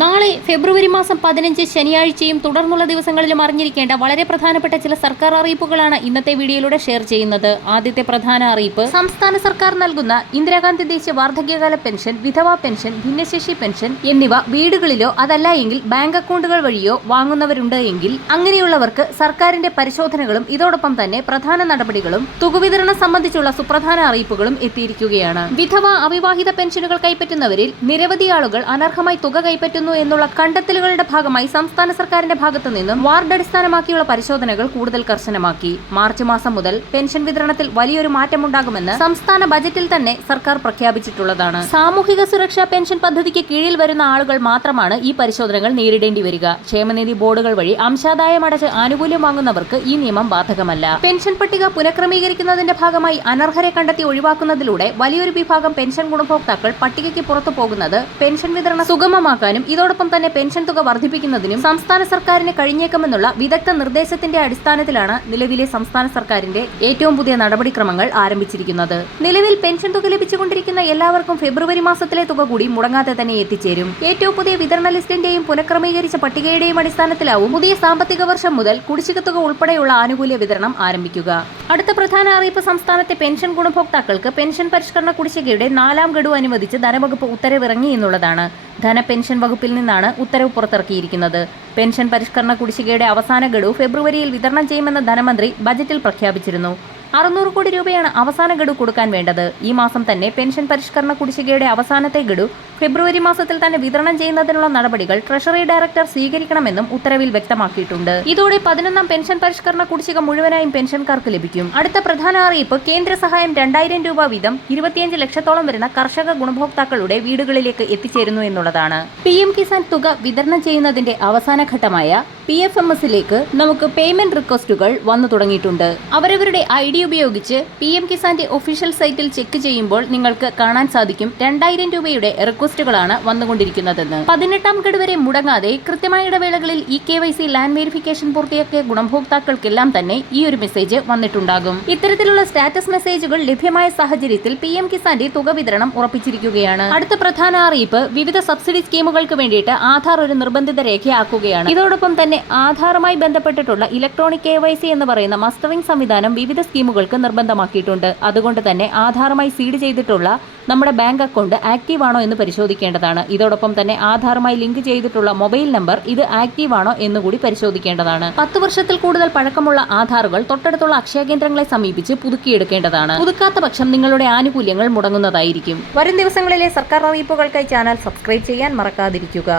നാളെ ഫെബ്രുവരി മാസം 15 ശനിയാഴ്ചയും തുടർന്നുള്ള ദിവസങ്ങളിലും അറിഞ്ഞിരിക്കേണ്ട വളരെ പ്രധാനപ്പെട്ട ചില സർക്കാർ അറിയിപ്പുകളാണ് ഇന്നത്തെ വീഡിയോയിലൂടെ ഷെയർ ചെയ്യുന്നത്. ആദ്യത്തെ പ്രധാന അറിയിപ്പ്, സംസ്ഥാന സർക്കാർ നൽകുന്ന ഇന്ദിരാഗാന്ധി ദേശീയ വാർദ്ധക്യകാല പെൻഷൻ, വിധവാ പെൻഷൻ, ഭിന്നശേഷി പെൻഷൻ എന്നിവ വീടുകളിലോ അതല്ല എങ്കിൽ ബാങ്ക് അക്കൗണ്ടുകൾ വഴിയോ വാങ്ങുന്നവരുണ്ട് എങ്കിൽ അങ്ങനെയുള്ളവർക്ക് സർക്കാരിന്റെ പരിശോധനകളും ഇതോടൊപ്പം തന്നെ പ്രധാന നടപടികളും തുക വിതരണം സംബന്ധിച്ചുള്ള സുപ്രധാന അറിയിപ്പുകളും എത്തിയിരിക്കുകയാണ്. വിധവ അവിവാഹിത പെൻഷനുകൾ കൈപ്പറ്റുന്നവരിൽ നിരവധി ആളുകൾ അനർഹമായി തുക കൈപ്പറ്റുന്നു എന്നുള്ള കണ്ടെത്തലുകളുടെ ഭാഗമായി സംസ്ഥാന സർക്കാരിന്റെ ഭാഗത്തു നിന്നും വാർഡ് അടിസ്ഥാനമാക്കിയുള്ള പരിശോധനകൾ കൂടുതൽ കർശനമാക്കി. മാർച്ച് മാസം മുതൽ പെൻഷൻ വിതരണത്തിൽ വലിയൊരു മാറ്റമുണ്ടാകുമെന്ന് സംസ്ഥാന ബജറ്റിൽ തന്നെ സർക്കാർ പ്രഖ്യാപിച്ചിട്ടുള്ളതാണ്. സാമൂഹിക സുരക്ഷാ പെൻഷൻ പദ്ധതിക്ക് കീഴിൽ വരുന്ന ആളുകൾ മാത്രമാണ് ഈ പരിശോധനകൾ നേരിടേണ്ടി വരിക. ക്ഷേമനിധി ബോർഡുകൾ വഴി അംശാദായം അടച്ച് ആനുകൂല്യം വാങ്ങുന്നവർക്ക് ഈ നിയമം ബാധകമല്ല. പെൻഷൻ പട്ടിക പുനഃക്രമീകരിക്കുന്നതിന്റെ ഭാഗമായി അനർഹരെ കണ്ടെത്തി ഒഴിവാക്കുന്നതിലൂടെ വലിയൊരു വിഭാഗം പെൻഷൻ ഗുണഭോക്താക്കൾ പട്ടികയ്ക്ക് പുറത്തു പോകുന്നത് പെൻഷൻ വിതരണം സുഗമമാക്കാനും ഇതോടൊപ്പം തന്നെ പെൻഷൻ തുക വർദ്ധിപ്പിക്കുന്നതിനും സംസ്ഥാന സർക്കാരിന് കഴിഞ്ഞേക്കുമെന്നുള്ള വിദഗ്ധ നിർദ്ദേശത്തിന്റെ അടിസ്ഥാനത്തിലാണ് നിലവിലെ സംസ്ഥാന സർക്കാരിന്റെ ഏറ്റവും പുതിയ നടപടിക്രമങ്ങൾ ആരംഭിച്ചിരിക്കുന്നത്. നിലവിൽ പെൻഷൻ തുക ലഭിച്ചുകൊണ്ടിരിക്കുന്ന എല്ലാവർക്കും ഫെബ്രുവരി മാസത്തിലെ തുക കൂടി മുടങ്ങാതെ തന്നെ എത്തിച്ചേരും. ഏറ്റവും പുതിയ വിതരണ ലിസ്റ്റിന്റെയും പുനഃക്രമീകരിച്ച പട്ടികയുടെയും അടിസ്ഥാനത്തിലാവും പുതിയ സാമ്പത്തിക വർഷം മുതൽ കുടിശ്ശിക തുക ഉൾപ്പെടെയുള്ള ആനുകൂല്യ വിതരണം ആരംഭിക്കുക. അടുത്ത പ്രധാന അറിയിപ്പ്, സംസ്ഥാനത്തെ പെൻഷൻ ഗുണഭോക്താക്കൾക്ക് പെൻഷൻ പരിഷ്കരണ കുടിശ്ശികയുടെ 4ാം ഗഡു അനുവദിച്ച് ധനവകുപ്പ് ഉത്തരവിറങ്ങി എന്നുള്ളതാണ്. ധനപെൻഷൻ വകുപ്പിൽ നിന്നാണ് ഉത്തരവ് പുറത്തിറക്കിയിരിക്കുന്നത്. പെൻഷൻ പരിഷ്കരണ കുടിശ്ശികയുടെ അവസാന ഗഡു ഫെബ്രുവരിയിൽ വിതരണം ചെയ്യുമെന്ന് ധനമന്ത്രി ബജറ്റിൽ പ്രഖ്യാപിച്ചിരുന്നു. 600 കോടി രൂപയാണ് അവസാന ഗഡു കൊടുക്കാൻ വേണ്ടത്. ഈ മാസം തന്നെ പെൻഷൻ പരിഷ്കരണ കുടിശ്ശികയുടെ അവസാനത്തെ ഗഡു ഫെബ്രുവരി മാസത്തിൽ തന്നെ വിതരണം ചെയ്യുന്നതിനുള്ള നടപടികൾ ട്രഷറി ഡയറക്ടർ സ്വീകരിക്കണമെന്നും ഉത്തരവിൽ വ്യക്തമാക്കിയിട്ടുണ്ട്. ഇതോടെ 11ാം പെൻഷൻ പരിഷ്കരണ കുടിശ്ശിക മുഴുവനായും പെൻഷൻകാർക്ക് ലഭിക്കും. അടുത്ത പ്രധാന അറിയിപ്പ്, കേന്ദ്ര സഹായം 2000 രൂപ വീതം 25 ലക്ഷത്തോളം വരുന്ന കർഷക ഗുണഭോക്താക്കളുടെ വീടുകളിലേക്ക് എത്തിച്ചേരുന്നു എന്നുള്ളതാണ്. PM കിസാൻ തുക വിതരണം ചെയ്യുന്നതിന്റെ അവസാന ഘട്ടമായ PFMS-ലേക്ക് നമുക്ക് പേയ്മെന്റ് റിക്വസ്റ്റുകൾ വന്നു തുടങ്ങിയിട്ടുണ്ട്. അവരവരുടെ ID ഉപയോഗിച്ച് PM കിസാന്റെ ഒഫീഷ്യൽ സൈറ്റിൽ ചെക്ക് ചെയ്യുമ്പോൾ നിങ്ങൾക്ക് കാണാൻ സാധിക്കും 2000 രൂപയുടെ റിക്വസ്റ്റുകളാണ് വന്നുകൊണ്ടിരിക്കുന്നതെന്ന്. 18ാം ഗഡു വരെ മുടങ്ങാതെ കൃത്യമായ ഇടവേളകളിൽ KYC ലാൻഡ് വെരിഫിക്കേഷൻ പൂർത്തിയാക്കിയ ഗുണഭോക്താക്കൾക്കെല്ലാം തന്നെ ഈ ഒരു മെസ്സേജ് വന്നിട്ടുണ്ടാകും. ഇത്തരത്തിലുള്ള സ്റ്റാറ്റസ് മെസ്സേജുകൾ ലഭ്യമായ സാഹചര്യത്തിൽ PM കിസാന്റെ തുക വിതരണം ഉറപ്പിച്ചിരിക്കുകയാണ്. അടുത്ത പ്രധാന അറിയിപ്പ്, വിവിധ സബ്സിഡി സ്കീമുകൾക്ക് വേണ്ടിയിട്ട് ആധാർ ഒരു നിർബന്ധിത രേഖയാക്കുകയാണ്. ഇതോടൊപ്പം തന്നെ ആധാറുമായി ബന്ധപ്പെട്ടിട്ടുള്ള ഇലക്ട്രോണിക് KYC എന്ന് പറയുന്ന മസ്റ്ററിംഗ് സംവിധാനം വിവിധ സ്കീമുകൾക്ക് നിർബന്ധമാക്കിയിട്ടുണ്ട്. അതുകൊണ്ട് തന്നെ ആധാറുമായി സീഡ് ചെയ്തിട്ടുള്ള നമ്മുടെ ബാങ്ക് അക്കൗണ്ട് ആക്റ്റീവ് ആണോ എന്ന് പരിശോധിക്കേണ്ടതാണ്. ഇതോടൊപ്പം തന്നെ ആധാറുമായി ലിങ്ക് ചെയ്തിട്ടുള്ള മൊബൈൽ നമ്പർ ഇത് ആക്റ്റീവ് ആണോ എന്നുകൂടി പരിശോധിക്കേണ്ടതാണ്. 10 വർഷത്തിൽ കൂടുതൽ പഴക്കമുള്ള ആധാറുകൾ തൊട്ടടുത്തുള്ള അക്ഷയ കേന്ദ്രങ്ങളെ സമീപിച്ച് പുതുക്കിയെടുക്കേണ്ടതാണ്. പുതുക്കാത്ത പക്ഷം നിങ്ങളുടെ ആനുകൂല്യങ്ങൾ മുടങ്ങുന്നതായിരിക്കും. വരും ദിവസങ്ങളിലെ സർക്കാർ അറിയിപ്പുകൾക്കായി ചാനൽ സബ്സ്ക്രൈബ് ചെയ്യാൻ മറക്കാതിരിക്കുക.